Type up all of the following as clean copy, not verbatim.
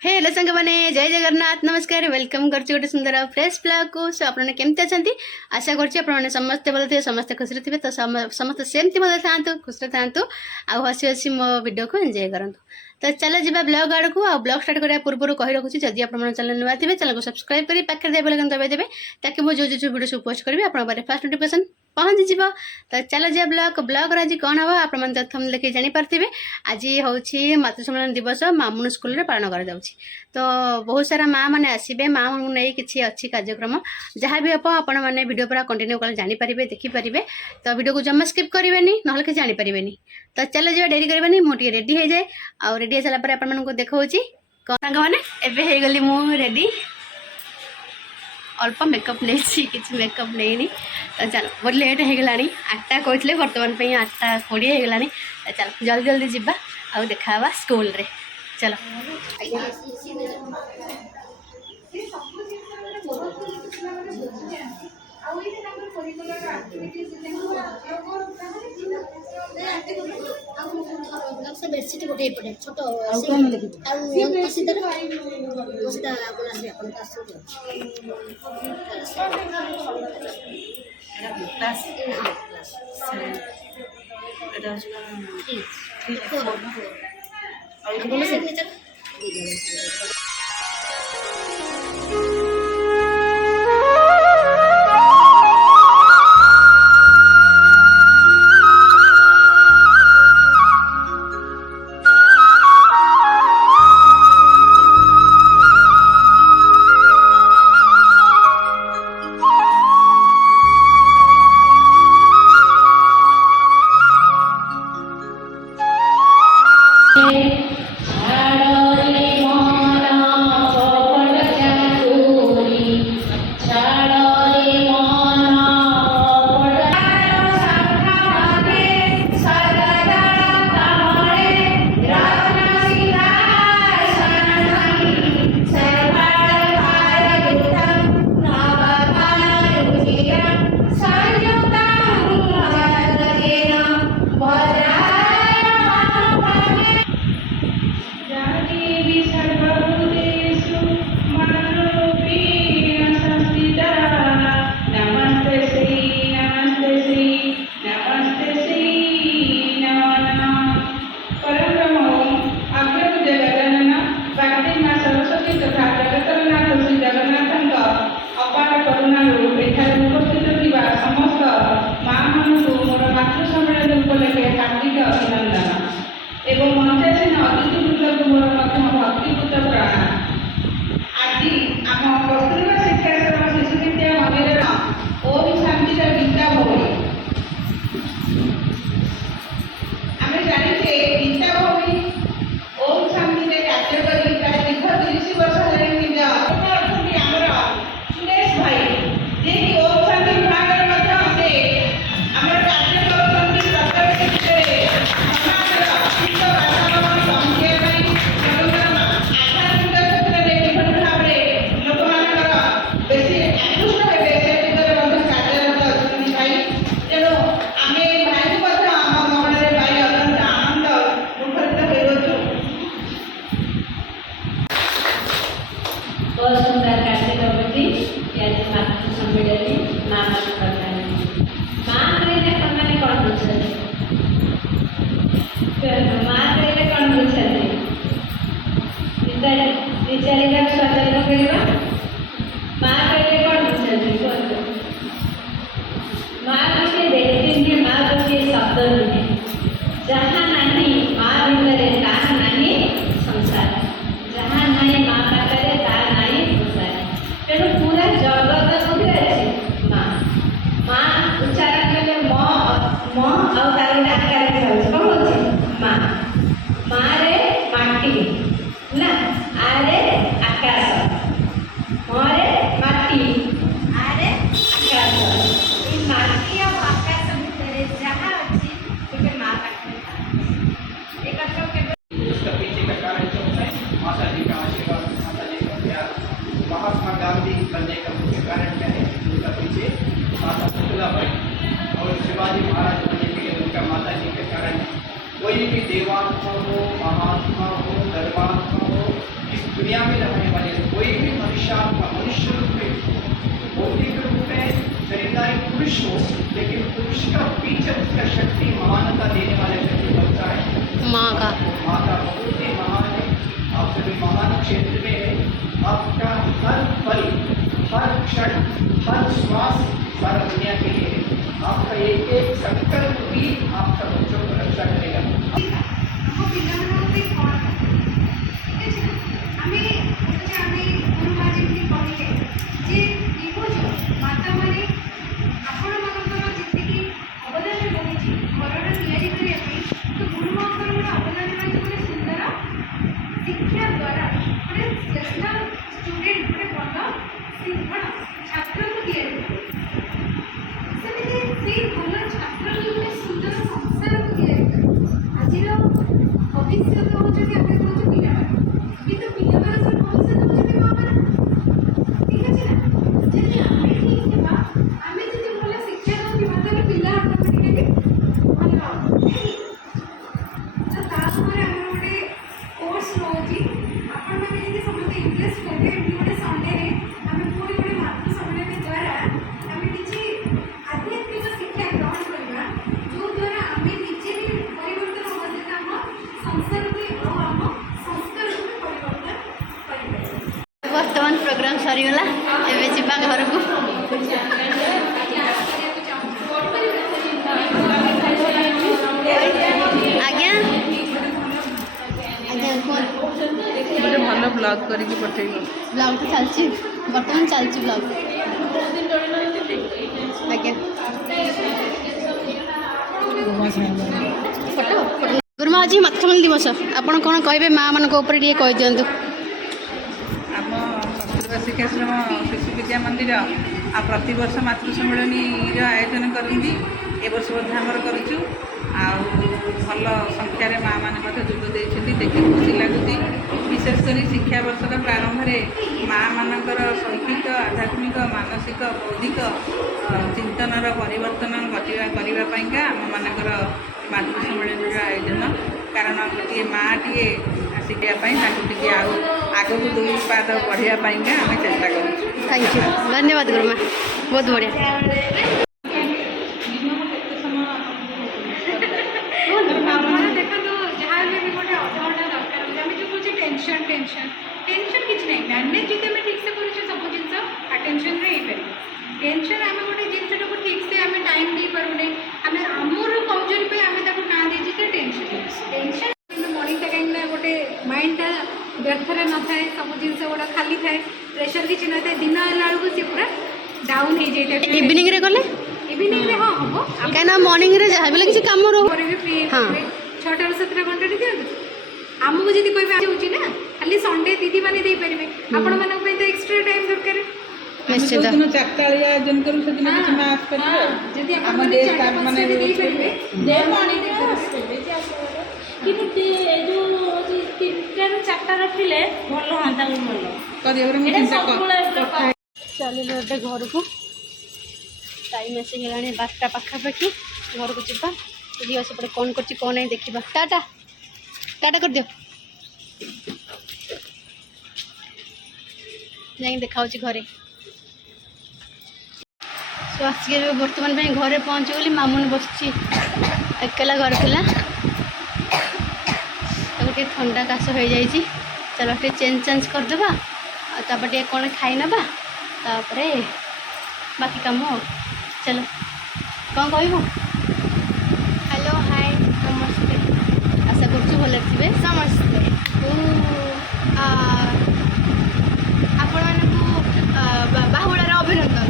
Hello सांग मैंने जय जगन्नाथ नमस्कार वेलकम कर गोटे सुंदर फ्रेश ब्लॉग को सो आपने केमती अच्छा आशा कर समस्ते भल थे समस्ते खुशी थे तो समस्त सेमती भल था खुशी था आ हसी हसी मो वीडियो को एंजॉय करूँ। तो चलो जी ब्लॉग आड़ को आ ब्लॉग स्टार्ट करने पूर्व कही रखुच्छी जदि आप चैनल नुआ थे चैनल को सब्सक्राइब कर पाखे दे बेल दबाई देवे ताकि मुझे जो वीडियो सब पोस्ट करी आप फास्ट नोटिफिकेशन पहुँची जीव। तो चलो जी ब्लॉग आज कौन हम आप थम देखिए जानीपारे आज हूँ मातृ सम्मेलन दिवस मामुनु स्कूल पालन कर तो बहुत सारा माँ मैंने आसबे माँ को नहीं किसी अच्छी कार्यक्रम जहाँ भी हम आपण मैंने वीडियो पूरा कंटिन्यू कले जानीपारे देखिपारे तो वीडियो को जमा स्किप करेंगे ना कि जानीपारे। तो चलो जी डेरी करेंगे मुझे रेडी हो जाए आ रेडी हो सारापर आपको देखा सांग मैंने एवं गली मुझे रेडी अल्प मेकअप नहीं किसी मेकअप नहीं तो चलो बहुत लेट हो गला 8टा कहते बर्तमान 8:20 होगा। तो चलो जल्दी जल्दी जावा आ देखा स्कूल रे चलो। बेडसीट गोटे पड़े छोट महात्मा गांधी बनने का मुख्य कारण क्या है? उनका पीछे माता पुतलाबाई और शिवाजी महाराज बनने के लिए उनका माता जी के कारण कोई भी देवात्मा हो, महात्मा हो, धर्मात्मा हो, इस दुनिया में रहने वाले कोई भी मनुष्य आपका मनुष्य रूप में भौतिक रूप में शरीरदारी पुरुष हो, लेकिन पुरुष का पीछे उसका शक्ति महानता देने वाले शक्ति बनता है। माँ का माँ का बहुत ही महान है। आप सभी महान क्षेत्र में है। आपका हर पल, हर क्षण, हर श्वास सारा दुनिया के लिए है। आपका एक एक संकल्प भी आपका बच्चों को रक्षा करेगा। ଶିକ୍ଷା ଦ୍ୱାରା ଗୋଟେ ଶ୍ରେଷ୍ଠ ଷ୍ଟୁଡେଣ୍ଟ ଗୋଟେ ଭଲ ଛାତ୍ରକୁ ତିଆରି କରେ। ସେମିତି ସେଇ ଭଲ ଛାତ୍ରକୁ ଗୋଟେ ସୁନ୍ଦର ସଂସାରକୁ ତିଆରି କରେ। ଆଜିର ଭବିଷ୍ୟତ ହେଉଛନ୍ତି ଆମେ କହୁଛୁ ପିଲାମାନେ, କିନ୍ତୁ ପିଲାମାନଙ୍କର ଭବିଷ୍ୟତ ହେଉଛନ୍ତି ମାଆମାନେ। ଠିକ୍ ଅଛି ନା? ଯଦି ଆମେ ଠିକ୍ ଥିବା, ଆମେ ଯଦି ଭଲ ଶିକ୍ଷା ଦେଉଥିବା, ତାହେଲେ ପିଲା ଅଟୋମେଟିକାଲି ଭଲ ହେବ। ତ ତା ସମୟରେ ଆମର ଗୋଟେ କୋର୍ସ ରହୁଛି। ଆପଣମାନେ ଯଦି ସମସ୍ତେ ଇଣ୍ଟରେଷ୍ଟ କରିବେ, ଏମିତି ଗୋଟେ ସଣ୍ଡେରେ ଆମେ ପୁଣି ଗୋଟେ ମାତୃ ସମ୍ମିଳନୀ ଦ୍ୱାରା ଆମେ କିଛି ଆଧ୍ୟାତ୍ମିକ ଶିକ୍ଷା ଗ୍ରହଣ କରିବା, ଯେଉଁଦ୍ୱାରା ଆମେ ନିଜେ ବି ପରିବର୍ତ୍ତନ ହେବା ସହିତ ଆମ ସଂସାରକୁ ଆଉ ଆମ ସଂସ୍କାରକୁ ବି ପରିବର୍ତ୍ତନ କରିପାରିବା। ବର୍ତ୍ତମାନ ପ୍ରୋଗ୍ରାମ ସରିଗଲା, ଏବେ ଯିବା ଘରକୁ। ଆଜ୍ଞା ଆଜ୍ଞା କୁହନ୍ତୁ। ଗୋଟେ ଭଲ ବ୍ଲଗ୍ କରିକି ପଠେଇବ। ବ୍ଲଗ୍ ତ ଚାଲିଛି, ବର୍ତ୍ତମାନ ଚାଲିଛି ବ୍ଲଗ୍। ଆଜ୍ଞା ଫଟୋ ଗୁରୁମା, ଆଜି ମାତୃଶକ୍ତି ଦିବସ, ଆପଣ କ'ଣ କହିବେ ମାଆମାନଙ୍କ ଉପରେ ଟିକେ କହିଦିଅନ୍ତୁ। ଆମ କସ୍ତୁରବା ଶିକ୍ଷାଶ୍ରମ ଶିଶୁ ବିଦ୍ୟା ମନ୍ଦିର ଆଉ ପ୍ରତିବର୍ଷ ମାତୃ ସମ୍ମିଳନୀର ଆୟୋଜନ କରନ୍ତି। ଏ ବର୍ଷ ମଧ୍ୟ ଆମର କରୁଛୁ। ଆଉ ଭଲ ସଂଖ୍ୟାରେ ମାଆମାନେ ମଧ୍ୟ ଯୋଗ ଦେଇଛନ୍ତି, ଦେଖି ଖୁସି ଲାଗୁଛି। ବିଶେଷ କରି ଶିକ୍ଷାବର୍ଷର ପ୍ରାରମ୍ଭରେ ମାଆମାନଙ୍କର ଶୈକ୍ଷିକ, ଆଧ୍ୟାତ୍ମିକ, ମାନସିକ, ବୌଦ୍ଧିକ ଚିନ୍ତନର ପରିବର୍ତ୍ତନ କରିବା ପାଇଁକା ଆମମାନଙ୍କର ମାତୃ ସମ୍ମିଳନୀର ଆୟୋଜନ। କାରଣ ଗୋଟିଏ ମାଆଟିଏ ଶିଖିବା ପାଇଁ ତାକୁ ଟିକେ ଆଉ ଆଗକୁ 2 ପାଦ ବଢ଼ିବା ପାଇଁକା ଆମେ ଚେଷ୍ଟା କରୁଛୁ। ଥ୍ୟାଙ୍କ ୟୁ, ଧନ୍ୟବାଦ ଗୁରୁମା, ବହୁତ ବଢ଼ିଆ। ଆମର ଦେଖନ୍ତୁ, ଯାହା ହେଲେ ବି ଗୋଟେ ଅଧଘଣ୍ଟା ଦରକାର ହେଉଛି। ଆମେ ଯେଉଁ କହୁଛେ ଟେନସନ୍ କିଛି ନାହିଁ। ମ୍ୟାନେଜ୍ ଯଦି ଆମେ ଠିକ୍ସେ କରୁଛେ, ସବୁ ଜିନିଷ ଆଟେନସନ୍ରେ ହେଇପାରିବ। ଟେନସନ୍ ଆମେ ଗୋଟେ ଜିନିଷଟାକୁ ଠିକ୍ସେ ଆମେ ଟାଇମ୍ ଦେଇପାରୁନେ, ଆମେ ଆମର କମଜୋରି ପାଇଁ ଆମେ ତାକୁ ନାଁ ଦେଇଛେ ଯେ ଟେନସନ୍। କିନ୍ତୁ ମର୍ଣ୍ଣିଂଟା କାହିଁକିନା ଗୋଟେ ମାଇଣ୍ଡଟା ବ୍ୟର୍ଥରେ ନଥାଏ, ସବୁ ଜିନିଷ ଗୁଡ଼ା ଖାଲି ଥାଏ, ପ୍ରେସର୍ କିଛି ନଥାଏ। ଦିନ ହେଲା ବେଳକୁ ସେ ପୁରା ଡାଉନ୍ ହେଇଯାଇଥାଏ। ଇଭିନିଂରେ ଗଲେ ଇଭିନିଂରେ ହଁ ହେବ, କାହିଁକିନା ମର୍ଣ୍ଣିଂରେ ଯାହା ବି କିଛି କାମ ରହୁ। ପରେ ବି ଫ୍ରି ହଁ। ହେଇପାରିବେ। 6ଟାରୁ 7ଟା ଘଣ୍ଟାଟେ ଦିଅନ୍ତୁ। ଆମକୁ ଯଦି କହିବେ ହେଉଛି ନା, ଖାଲି ସଣ୍ଡେ ଦିଦିମାନେ ଦେଇପାରିବେ, ଆପଣମାନଙ୍କ ପାଇଁ ତ ଏକ୍ସଟ୍ରା ଟାଇମ୍ ଦରକାର। ନିଶ୍ଚିତ। ଯୋଉଦିନ 4ଟା ବେଳିଆ ଆୟୋଜନ କରୁ ସେଦିନ କିଛି ମା ଆସିପାରିବେ। ଯଦି ଆମ ଆପଣମାନେ ଡେ 4ଟା ଷ୍ଟାଫ୍ ମାନେ 5ଟାରେ ଦେଇପାରିବେ, କିନ୍ତୁ ଯେଉଁ ହେଉଛି 3ଟାରୁ 4ଟା ରଖିଲେ ଭଲ ହୁଅନ୍ତା। ଭଲ କରିବାକୁ ମୁଁ ଏଇଟା ଚିନ୍ତା ସବୁବେଳେ ଚାଲିଲୁ ଏବେ ଘରକୁ। ଟାଇମ୍ ଆସିଗଲାଣି 12ଟା ପାଖାପାଖି। ଘରକୁ ଯିବା। ଝିଅ ସେପଟେ କ'ଣ କରୁଛି କ'ଣ ନାହିଁ ଦେଖିବା। ଟାଟା ଟାଟା କରିଦିଅ। ଯାଇକି ଦେଖାଉଛି ଘରେ। ସो ଆସିକି ଏବେ ବର୍ତ୍ତମାନ ପାଇଁ ଘରେ ପହଞ୍ଚିଗଲି। ମାମୁନି ବସିଛି ଏକଲା ଘରେ ଥିଲା, ତାକୁ ଟିକେ ଥଣ୍ଡା କାଶ ହେଇଯାଇଛି। ଚାଲ ଟିକେ ଚେଞ୍ଜ କରିଦେବା, ଆଉ ତାପରେ ଟିକେ କ'ଣ ଖାଇ ନେବା, ତାପରେ ବାକି କାମ ଆଉ। ଚାଲ, କ'ଣ କହିବୁ? ହ୍ୟାଲୋ, ହାଏ, ନମସ୍ତେ, ଆଶା କରୁଛୁ ଭଲରେ ଥିବେ ସମସ୍ତେ। ଆପଣମାନଙ୍କୁ ବାହୁଡ଼ାର ଅଭିନନ୍ଦନ।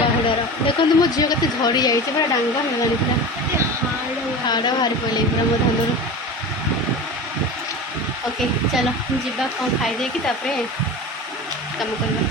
ବାହୁଡ଼ାର ଦେଖନ୍ତୁ ମୋ ଝିଅ କେତେ ଝଡ଼ି ଯାଇଛି, ପୁରା ଡାଙ୍ଗ ହେଇଗଲାଣି, ପୁରା ହାଡ଼ ବାହାରି ପଡ଼ିଲେ ପୁରା ମୋ ଧାନରୁ। ଓକେ ଚାଲ ଯିବା, କ'ଣ ଖାଇଦେଇକି ତାପରେ କାମ କରିବା।